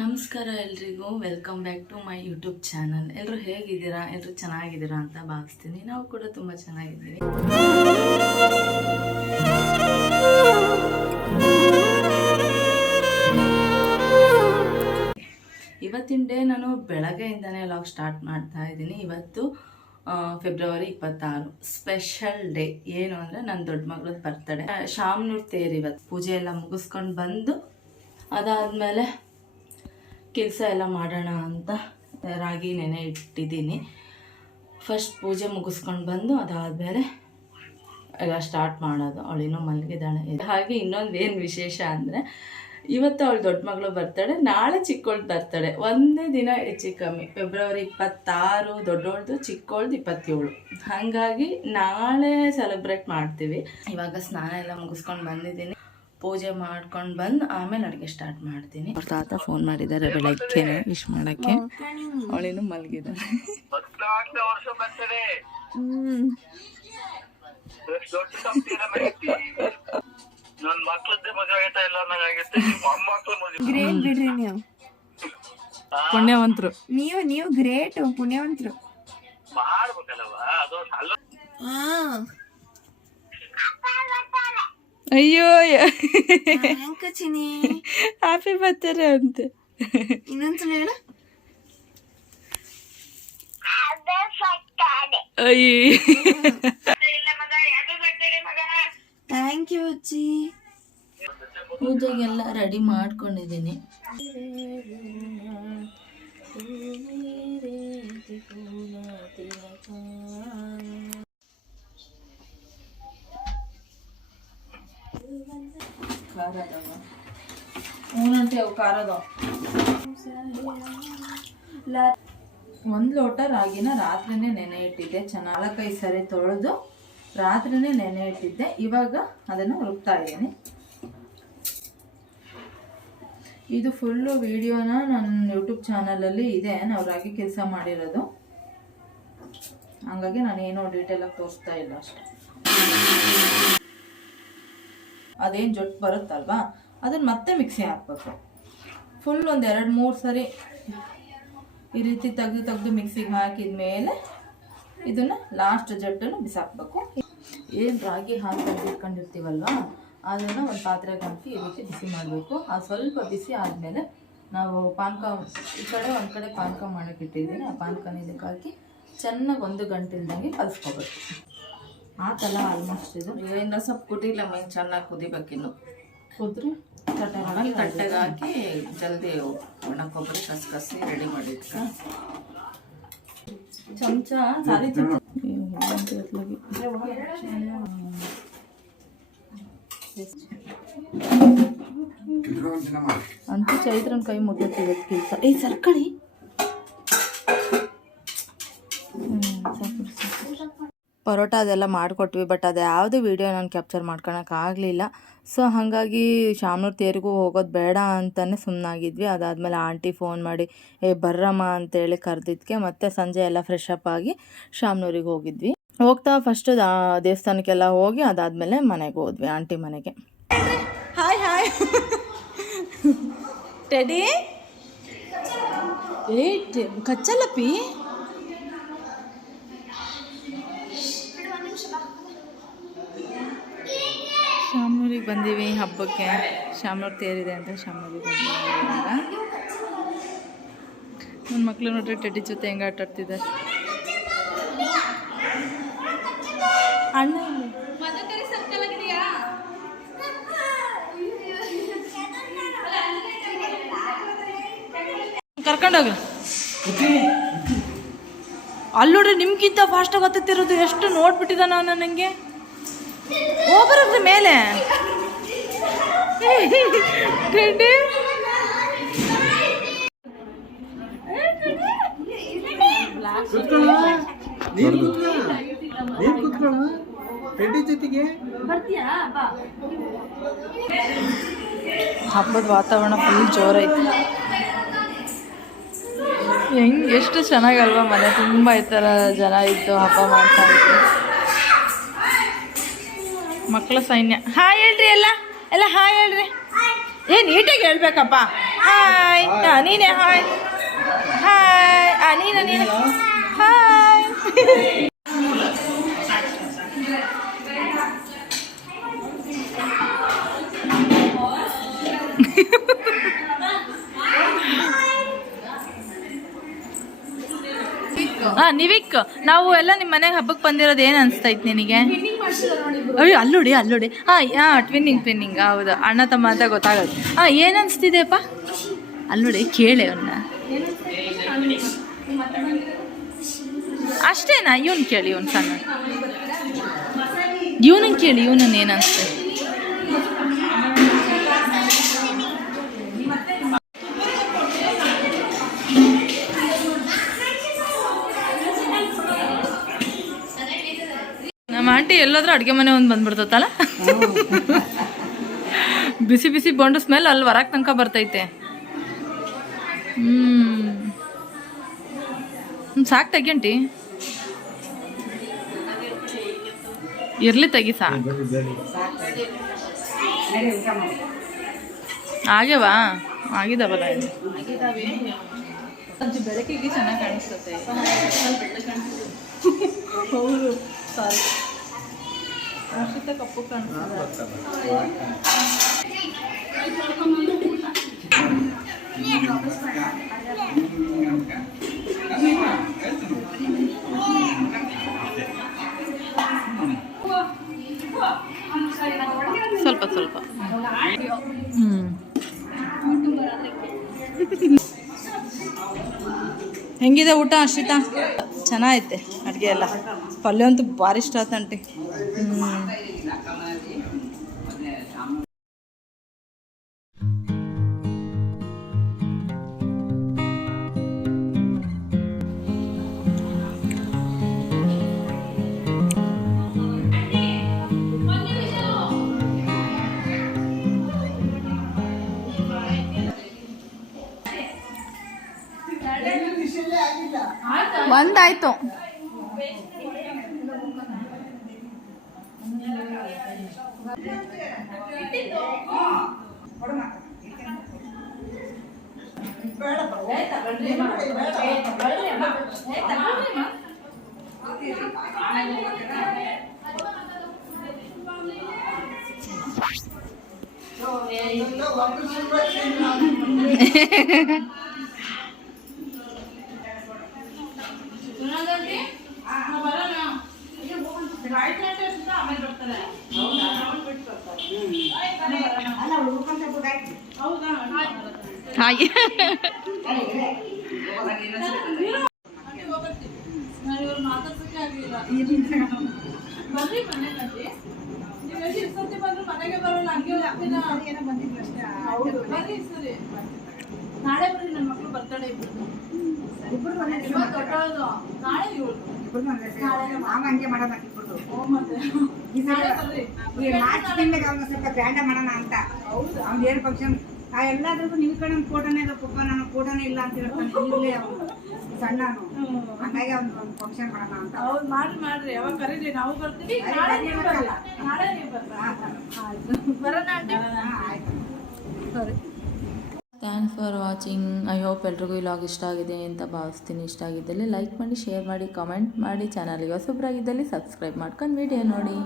ನಮಸ್ಕಾರ ಎಲ್ರಿಗೂ, welcome back to my YouTube channel. ಎಲ್ಲರೂ ಹೇಗಿದ್ದೀರಾ? ಎಲ್ಲರೂ ಚೆನ್ನಾಗಿದ್ದೀರಾ ಅಂತ ಭಾವಿಸ್ತೀನಿ. ನಾವು ಕೂಡ ತುಂಬ ಚೆನ್ನಾಗಿದ್ದೀವಿ. ಇವತ್ತಿನ ಡೇ ನಾನು ಬೆಳಗ್ಗೆಯಿಂದನೇ ವ್ಲಾಗ್ ಸ್ಟಾರ್ಟ್ ಮಾಡ್ತಾ ಇದ್ದೀನಿ. ಇವತ್ತು ಫೆಬ್ರವರಿ 26 ಸ್ಪೆಷಲ್ ಡೇ. ಏನು ಅಂದರೆ ನನ್ನ ದೊಡ್ಡ ಮಗಳದ್ದು ಬರ್ತಡೇ. ಶಾಮನೂರು ತೇರು. ಇವತ್ತು ಪೂಜೆ ಎಲ್ಲ ಮುಗಿಸ್ಕೊಂಡು ಬಂದು ಅದಾದಮೇಲೆ ಕೆಲಸ ಎಲ್ಲ ಮಾಡೋಣ ಅಂತ ರಾಗಿ ನೆನೆ ಇಟ್ಟಿದ್ದೀನಿ. ಫಸ್ಟ್ ಪೂಜೆ ಮುಗಿಸ್ಕೊಂಡು ಬಂದು ಅದಾದಮೇಲೆ ಎಲ್ಲ ಸ್ಟಾರ್ಟ್ ಮಾಡೋದು. ಅವಳಿನ್ನೂ ಮಲಗಿದ್ದಾಳೆ. ಹಾಗೆ ಇನ್ನೊಂದು ಏನು ವಿಶೇಷ ಅಂದರೆ, ಇವತ್ತು ಅವಳು ದೊಡ್ಡ ಮಗಳು ಬರ್ತಡೆ, ನಾಳೆ ಚಿಕ್ಕವಳು ಬರ್ತಡೆ. ಒಂದೇ ದಿನ ಹೆಚ್ಚು ಕಮ್ಮಿ. ಫೆಬ್ರವರಿ 26 ದೊಡ್ಡವಳ್ದು, ಚಿಕ್ಕವಳ್ದು 27. ಹಾಗಾಗಿ ನಾಳೆ ಸೆಲೆಬ್ರೇಟ್ ಮಾಡ್ತೀವಿ. ಇವಾಗ ಸ್ನಾನ ಎಲ್ಲ ಮುಗಿಸ್ಕೊಂಡು ಬಂದಿದ್ದೀನಿ. ಪೂಜೆ ಮಾಡ್ಕೊಂಡು ಬಂದು ಆಮೇಲೆ ಅಡುಗೆ ಸ್ಟಾರ್ಟ್ ಮಾಡ್ತೀನಿ. ಅವ್ರ ತಾತ ಫೋನ್ ಮಾಡಿದ್ದಾರೆ ಬೆಳಗ್ಗೆನೆ ವಿಶ್ ಮಾಡೋಕ್ಕೆ. ಅವಳಿನ್ನು ಮಲಗಿದ್ದಾಳೆ. ಪುಣ್ಯವಂತರು ನೀವು ಗ್ರೇಟ್ ಪುಣ್ಯವಂತರು. ಅಯ್ಯೋ ಹ್ಯಾಪಿ ಬರ್ತಾರೆ ಅಂತೆ. ಇನ್ನೊಂದ್ಸಲ ಹೇಳ. ಥ್ಯಾಂಕ್ ಯು ಅಜ್ಜಿ. ಪೂಜೆಗೆಲ್ಲ ರೆಡಿ ಮಾಡ್ಕೊಂಡಿದ್ದೀನಿ. ಒಂದು ಲೋಟ ರಾಗಿನ ರಾತ್ರಿನೇ ನೆನೆ ಇಟ್ಟಿದ್ದೆ. ಚೆನ್ನಾಗಿ 4-5 ಸರಿ ತೊಳೆದು ರಾತ್ರಿನೇ ನೆನೆ ಇಟ್ಟಿದ್ದೆ. ಇವಾಗ ಅದನ್ನು ರುಬ್ತಾ ಇದ್ದೀನಿ. ಇದು ಫುಲ್ಲು ವಿಡಿಯೋನ ನನ್ನ ಯೂಟ್ಯೂಬ್ ಚಾನಲಲ್ಲಿ ಇದೆ. ನಾವು ರಾಗಿ ಕೆಲಸ ಮಾಡಿರೋದು, ಹಂಗಾಗಿ ನಾನೇನೋ ಡೀಟೇಲಾಗಿ ತೋರಿಸ್ತಾ ಇಲ್ಲ ಅಷ್ಟೆ. ಅದೇನು ಜೊಟ್ಟು ಬರುತ್ತಲ್ವಾ, ಅದನ್ನು ಮತ್ತೆ ಮಿಕ್ಸಿ ಹಾಕ್ಬೇಕು. ಫುಲ್ ಒಂದು 2-3 ಸರಿ ಈ ರೀತಿ ತೆಗೆದು ಮಿಕ್ಸಿಗೆ ಹಾಕಿದ ಮೇಲೆ ಇದನ್ನು ಲಾಸ್ಟ್ ಜಟ್ಟನ್ನು ಬಿಸಾಕಬೇಕು. ಏನು ರಾಗಿ ಹಾಕಿ ಇಟ್ಕೊಂಡಿರ್ತೀವಲ್ವ, ಅದನ್ನು ಒಂದು ಪಾತ್ರೆಗೆ ಹಾಕಿ ಈ ರೀತಿ ಬಿಸಿ ಮಾಡಬೇಕು. ಅದು ಸ್ವಲ್ಪ ಬಿಸಿ ಆದಮೇಲೆ ನಾವು ಪಾನಕ, ಈ ಕಡೆ ಒಂದು ಕಡೆ ಪಾನಕ ಮಾಡೋಕ್ಕೆ ಇಟ್ಟಿದ್ದೀನಿ. ಆ ಪಾನಕನ ಇದಕ್ಕೆ ಹಾಕಿ ಚೆನ್ನಾಗಿ 1 ಗಂಟೆ ಇಲ್ದಂಗೆ ಕಲಿಸ್ಕೋಬೇಕು. ಆತಲ್ಲ ಆಲ್ಮೋಸ್ಟ್. ಇದು ಇನ್ನೂ ಸ್ವಲ್ಪ ಕುದಿಲ್ಲ, ಮೈನ್ ಚೆನ್ನಾಗಿ ಕುದಿಬೇಕಿನ್ನು. ಕುದ್ರೆ ತಟ್ಟೆಗೆ ಹಾಕಿ ಜಲ್ದಿ ಒಣ ಕೊಬ್ಬರಿ ಕಸಿ ರೆಡಿ ಮಾಡಿದ್ಕ ಚಮಚ ಸಾರಿ ಅಂತ ಚೈತ್ರನ ಕೈ ಮುಟ್ಟುತ್ತಿದೆ ಕೆಲಸ. ಸರ್ಕಳಿ ಪರೋಟ ಅದೆಲ್ಲ ಮಾಡಿಕೊಟ್ವಿ. ಬಟ್ ಅದು ಯಾವುದು ವೀಡಿಯೋ ನಾನು ಕ್ಯಾಪ್ಚರ್ ಮಾಡ್ಕೊಳಕ್ಕಾಗಲಿಲ್ಲ. ಸೊ ಹಾಗಾಗಿ ಶಾಮನೂರು ತೇರಿಗೂ ಹೋಗೋದು ಬೇಡ ಅಂತಲೇ ಸುಮ್ಮನಾಗಿದ್ವಿ. ಅದಾದಮೇಲೆ ಆಂಟಿ ಫೋನ್ ಮಾಡಿ ಬರ್ರಮ್ಮ ಅಂತೇಳಿ ಕರೆದಿದ್ದಕ್ಕೆ ಮತ್ತೆ ಸಂಜೆ ಎಲ್ಲ ಫ್ರೆಶ್ ಅಪ್ ಆಗಿ ಶಾಮನೂರಿಗೆ ಹೋಗಿದ್ವಿ. ಹೋಗ್ತಾ ಫಸ್ಟು ದೇವಸ್ಥಾನಕ್ಕೆಲ್ಲ ಹೋಗಿ ಅದಾದಮೇಲೆ ಮನೆಗೆ ಹೋದ್ವಿ, ಆಂಟಿ ಮನೆಗೆ. Hi hi teddy. ಕಚ್ಚಲ್ಲಪ್ಪಿ. ಶಾಮನೂರಿಗೆ ಬಂದೀವಿ ಹಬ್ಬಕ್ಕೆ. ಶಾಮನೂರು ತೇರಿದೆ ಅಂತ ಶಾಮನೂರಿಗೆ ಬಂದೀವಿ. ಇವಾಗ ನನ್ನ ಮಕ್ಕಳು ನೋಡ್ರಿ ಟೆಡ್ಡಿ ಜೊತೆ ಹೆಂಗೆ ಆಟ ಆಡ್ತಿದ್ದಾರೆ. ಅಣ್ಣ ಕರ್ಕೊಂಡೋಗ. ಅಲ್ಲಿ ನೋಡ್ರಿ ನಿಮ್ಗಿಂತ ಫಾಸ್ಟಾಗಿ ಹತ್ತುತ್ತಿರೋದು. ಎಷ್ಟು ನೋಡ್ಬಿಟ್ಟಿದ್ದಾನ ಅವನು ನನಗೆ. ಹೋಗ್ಬರೋದ್ರಿ ಮೇಲೆ. ಹಬ್ಬದ ವಾತಾವರಣ ಫುಲ್ ಜೋರೈತಿ. ಎಷ್ಟು ಚೆನ್ನಾಗಲ್ವಾ ಮನೆ ತುಂಬ ಈ ಥರ ಜನ ಇದ್ದು ಹಬ್ಬ ಮಾಡ್ತಾ ಇದ್ರು. ಮಕ್ಕಳ ಸೈನ್ಯ. ಹಾಯ್ ಹೇಳ್ರಿ ಎಲ್ಲ ಹಾಯ್ ಹೇಳ್ರಿ. ನೀಟಾಗಿ ಹೇಳ್ಬೇಕಪ್ಪ. ಹಾಯ್ ನೀನೆ ಹಾಯ್ ಹಾಯ್ ನೀನೇ ಹಾಯ್. ನಿವಿಕ್, ನಾವು ಎಲ್ಲ ನಿಮ್ಮ ಮನೆಗೆ ಹಬ್ಬಕ್ಕೆ ಬಂದಿರೋದು ಏನು ಅನಿಸ್ತೈತೆ ನಿನಗೆ? ಅಯ್ಯೋ ಅಲ್ಲೋಡಿ ಟ್ವಿನ್ನಿಂಗ್ ಹೌದು, ಅಣ್ಣ ತಮ್ಮ ಅಂತ ಗೊತ್ತಾಗೋದು. ಏನು ಅನಿಸ್ತಿದೆಯಪ್ಪ? ಅಲ್ಲೋಡಿ ಕೇಳಿ ಅವನ್ನ. ಅಷ್ಟೇನಾ? ಇವನು ಕೇಳಿ, ಇವನು ಸಣ್ಣ ಇವನನ್ನು ಕೇಳಿ, ಇವನನ್ನು ಏನು ಅನಿಸ್ತದೆ? ನಮ್ಮ ಆಂಟಿ ಎಲ್ಲಾದ್ರೂ ಅಡುಗೆ ಮನೆ ಒಂದು ಬಂದ್ಬಿಡ್ತತ್ತಲ್ಲ. ಬಿಸಿ ಬಿಸಿ ಬೋಂಡು ಸ್ಮೆಲ್ ಅಲ್ಲಿ ಹೊರಗೆ ತನಕ ಬರ್ತೈತೆ. ಸಾಕು ತೆಗಿಯಂಟಿ, ಇರ್ಲಿ ತೆಗಿ ಸಾಕು. ಆಗ್ಯವಾ? ಆಗಿದಾವಲ್ಲ, ಬೆಳಕಿಗೆ ಚೆನ್ನಾಗಿ ಕಾಣಿಸ್ತತೆ. ಹೌದು, ಸಾರಿ ಅರ್ಷಿತ ಕಪ್ಪು ಕಾಣಿಸ್ತದೆ. ಸ್ವಲ್ಪ ಸ್ವಲ್ಪ ಹೆಂಗಿದೆ ಊಟ ಅರ್ಷಿತಾ? ಚೆನ್ನಾಗೈತೆ ಅಡುಗೆ ಎಲ್ಲ. ಪಲ್ಯ ಅಂತೂ ಭಾರಿ ಇಷ್ಟ ಆತಂಟಿ. ಒಂದಾಯ್ತು. ಹಾಗೆ ನಾಳೆ ಬನ್ನಿ, ನನ್ನ ಮಕ್ಕಳು ಬರ್ತಡೇ ಇಬ್ಬರು. ಹಂಗೆ ಮಾಡೋಣ ಮಾರ್ಚ್ ತಿಂಗಳಿಗೆ ಅವ್ನ ಸ್ವಲ್ಪ ಗ್ರ್ಯಾಂಡ ಮಾಡೋಣ ಅಂತ. ಅವ್ನು ಏನು ಫಂಕ್ಷನ್ ಎಲ್ಲಾದ್ರೂ ನಿಮ್ಮ ಕಡೆ ಒಂದು ಫೋಟೋನೇ ಇಲ್ಲ ಪಪ್ಪ, ನನ್ನ ಫೋಟೋನೇ ಇಲ್ಲ ಅಂತ ಹೇಳ್ತಾನೆ. ಇರಲಿ ಅವನು ಸಣ್ಣನು, ಹಂಗಾಗಿ ಅವ್ನು ಒಂದು ಫಂಕ್ಷನ್ ಮಾಡೋಣ ಅಂತ. ಹೌದು, ಮಾಡ್ರಿ ಯಾವಾಗ ಕರೀರಿ, ನಾವು ಬರ್ತೀವಿ. ನಾಳೆ ನೀವು ಬರೋಣ ಆಂಟಿ? ಆಯ್ತು, ಸರಿ. Thanks for watching. I hope ಎಲ್ರಿಗೂ ಈ ವ್ಲಾಗ್ ಇಷ್ಟ ಆಗಿದೆ ಅಂತ ಭಾವಿಸ್ತೀನಿ. ಇಷ್ಟ ಆಗಿದ್ದಲ್ಲಿ ಲೈಕ್ ಮಾಡಿ, ಶೇರ್ ಮಾಡಿ, ಕಮೆಂಟ್ ಮಾಡಿ. ಚಾನಲ್ಗೆ ಹೊಸಬ್ರಾಗಿದ್ದಲ್ಲಿ ಸಬ್ಸ್ಕ್ರೈಬ್ ಮಾಡ್ಕೊಂಡು ವಿಡಿಯೋ ನೋಡಿ.